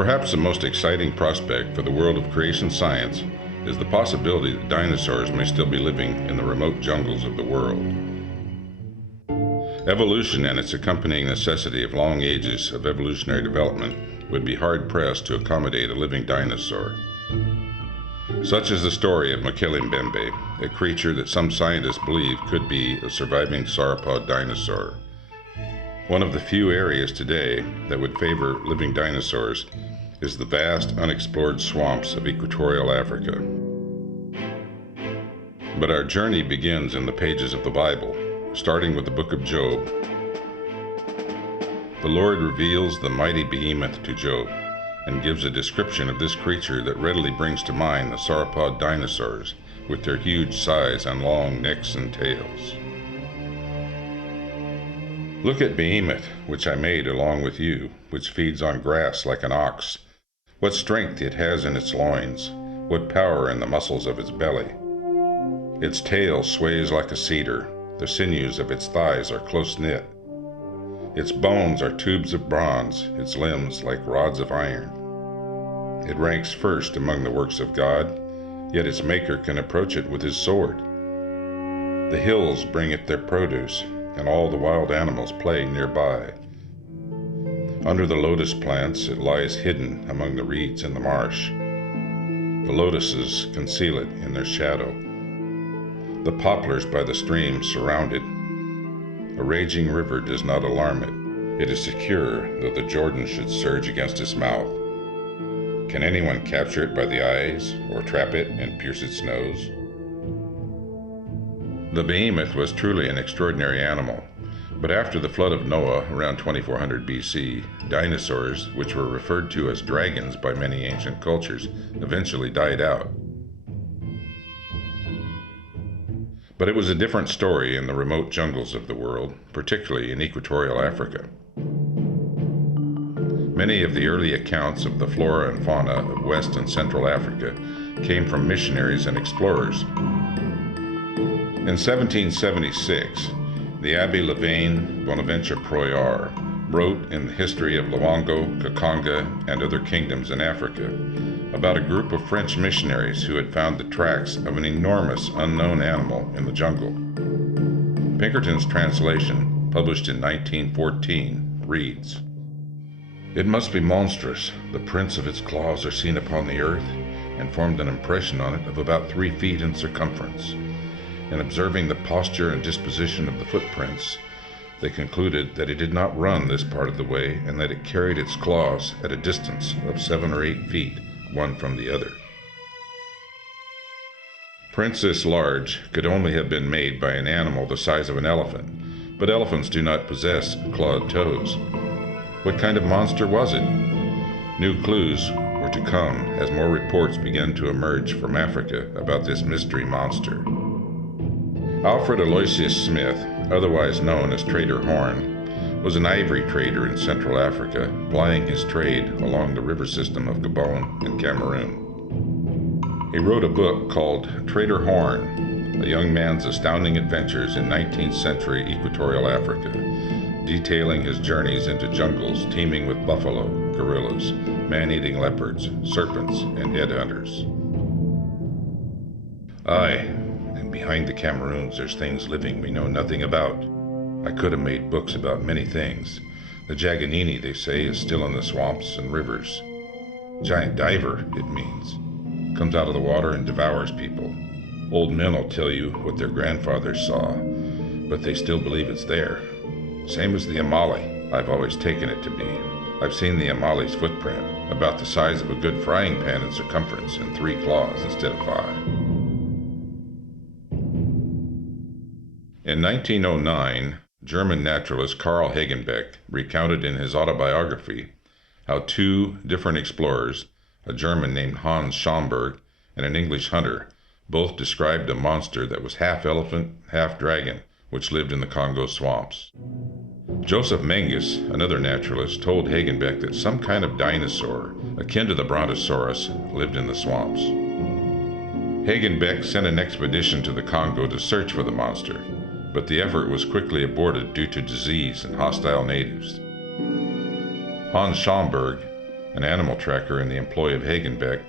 Perhaps the most exciting prospect for the world of creation science is the possibility that dinosaurs may still be living in the remote jungles of the world. Evolution and its accompanying necessity of long ages of evolutionary development would be hard-pressed to accommodate a living dinosaur. Such is the story of Mbembe, a creature that some scientists believe could be a surviving sauropod dinosaur. One of the few areas today that would favor living dinosaurs is the vast unexplored swamps of equatorial Africa. But our journey begins in the pages of the Bible, starting with the book of Job. The Lord reveals the mighty behemoth to Job and gives a description of this creature that readily brings to mind the sauropod dinosaurs with their huge size and long necks and tails. Look at Behemoth, which I made along with you, which feeds on grass like an ox. What strength it has in its loins, what power in the muscles of its belly. Its tail sways like a cedar, the sinews of its thighs are close-knit. Its bones are tubes of bronze, its limbs like rods of iron. It ranks first among the works of God, yet its maker can approach it with his sword. The hills bring it their produce, and all the wild animals play nearby. Under the lotus plants it lies hidden among the reeds in the marsh. The lotuses conceal it in their shadow. The poplars by the stream surround it. A raging river does not alarm it. It is secure, though the Jordan should surge against its mouth. Can anyone capture it by the eyes, or trap it and pierce its nose? The behemoth was truly an extraordinary animal, but after the flood of Noah around 2400 BC, dinosaurs, which were referred to as dragons by many ancient cultures, eventually died out. But it was a different story in the remote jungles of the world, particularly in equatorial Africa. Many of the early accounts of the flora and fauna of West and Central Africa came from missionaries and explorers. In 1776, the Abbé Levain Bonaventure Proyar wrote in the history of Luango, Kakonga, and other kingdoms in Africa about a group of French missionaries who had found the tracks of an enormous unknown animal in the jungle. Pinkerton's translation, published in 1914, reads, "It must be monstrous. The prints of its claws are seen upon the earth and formed an impression on it of about 3 feet in circumference. In observing the posture and disposition of the footprints, they concluded that it did not run this part of the way and that it carried its claws at a distance of 7 or 8 feet, one from the other." Prints this large could only have been made by an animal the size of an elephant, but elephants do not possess clawed toes. What kind of monster was it? New clues were to come as more reports began to emerge from Africa about this mystery monster. Alfred Aloysius Smith, otherwise known as Trader Horn, was an ivory trader in Central Africa, plying his trade along the river system of Gabon and Cameroon. He wrote a book called Trader Horn, a young man's astounding adventures in 19th century equatorial Africa, detailing his journeys into jungles teeming with buffalo, gorillas, man-eating leopards, serpents, and headhunters. Aye, and behind the Cameroons there's things living we know nothing about. I could have made books about many things. The Jaganini, they say, is still in the swamps and rivers. Giant diver, it means. Comes out of the water and devours people. Old men will tell you what their grandfathers saw, but they still believe it's there. Same as the Amali, I've always taken it to be. I've seen the Amali's footprint, about the size of a good frying pan in circumference and 3 claws instead of 5. In 1909, German naturalist Carl Hagenbeck recounted in his autobiography how 2 different explorers, a German named Hans Schomburg and an English hunter, both described a monster that was half elephant, half dragon, which lived in the Congo swamps. Joseph Menges, another naturalist, told Hagenbeck that some kind of dinosaur, akin to the Brontosaurus, lived in the swamps. Hagenbeck sent an expedition to the Congo to search for the monster, but the effort was quickly aborted due to disease and hostile natives. Hans Schomburg, an animal tracker in the employ of Hagenbeck,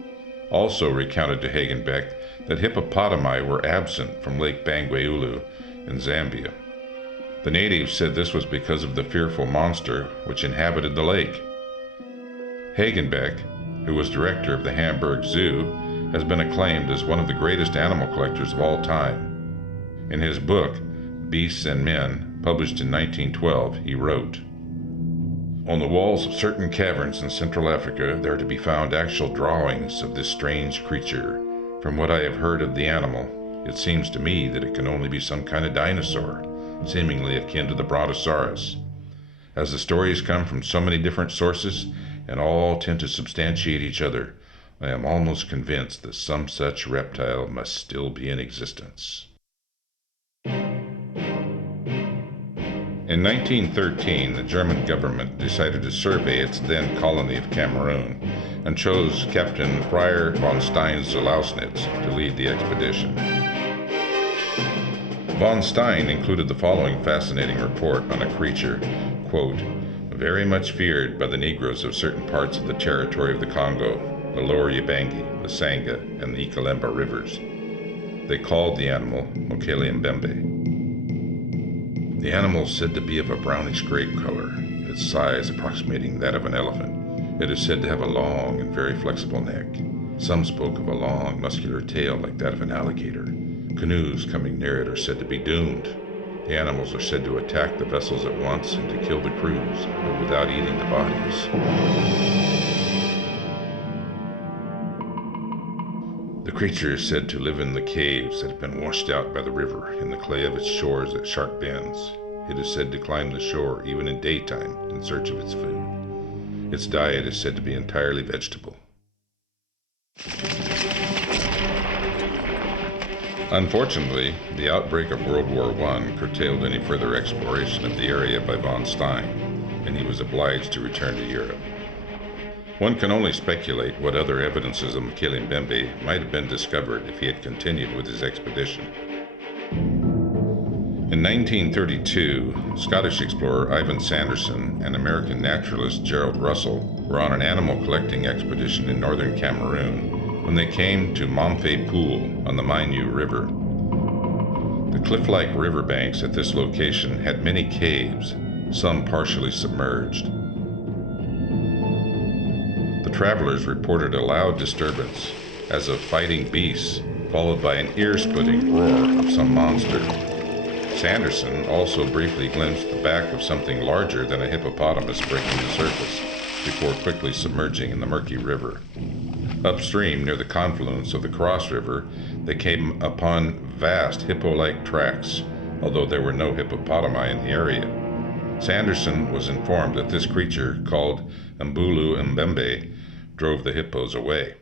also recounted to Hagenbeck that hippopotami were absent from Lake Bangweulu in Zambia. The natives said this was because of the fearful monster which inhabited the lake. Hagenbeck, who was director of the Hamburg Zoo, has been acclaimed as one of the greatest animal collectors of all time. In his book, Beasts and Men, published in 1912, he wrote, "On the walls of certain caverns in Central Africa there are to be found actual drawings of this strange creature. From what I have heard of the animal, it seems to me that it can only be some kind of dinosaur, seemingly akin to the Brontosaurus. As the stories come from so many different sources, and all tend to substantiate each other, I am almost convinced that some such reptile must still be in existence." In 1913, the German government decided to survey its then colony of Cameroon and chose Captain Friar von Stein-Zulausnitz to lead the expedition. Von Stein included the following fascinating report on a creature, quote, "very much feared by the Negroes of certain parts of the territory of the Congo, the Lower Ubangi, the Sanga, and the Ikalemba rivers. They called the animal Mokele-mbembe. The animal is said to be of a brownish-gray color, its size approximating that of an elephant. It is said to have a long and very flexible neck. Some spoke of a long, muscular tail like that of an alligator. Canoes coming near it are said to be doomed. The animals are said to attack the vessels at once and to kill the crews, but without eating the bodies. The creature is said to live in the caves that have been washed out by the river, in the clay of its shores at sharp bends. It is said to climb the shore even in daytime in search of its food. Its diet is said to be entirely vegetable." Unfortunately, the outbreak of World War I curtailed any further exploration of the area by von Stein, and he was obliged to return to Europe. One can only speculate what other evidences of Mokele-mbembe might have been discovered if he had continued with his expedition. In 1932, Scottish explorer Ivan Sanderson and American naturalist Gerald Russell were on an animal collecting expedition in northern Cameroon when they came to Momfe Pool on the Mainyu River. The cliff-like riverbanks at this location had many caves, some partially submerged. The travelers reported a loud disturbance, as of fighting beasts, followed by an ear-splitting roar of some monster. Sanderson also briefly glimpsed the back of something larger than a hippopotamus breaking the surface, before quickly submerging in the murky river. Upstream, near the confluence of the Cross River, they came upon vast hippo-like tracks, although there were no hippopotami in the area. Sanderson was informed that this creature, called Mbulu-mbembe, drove the hippos away.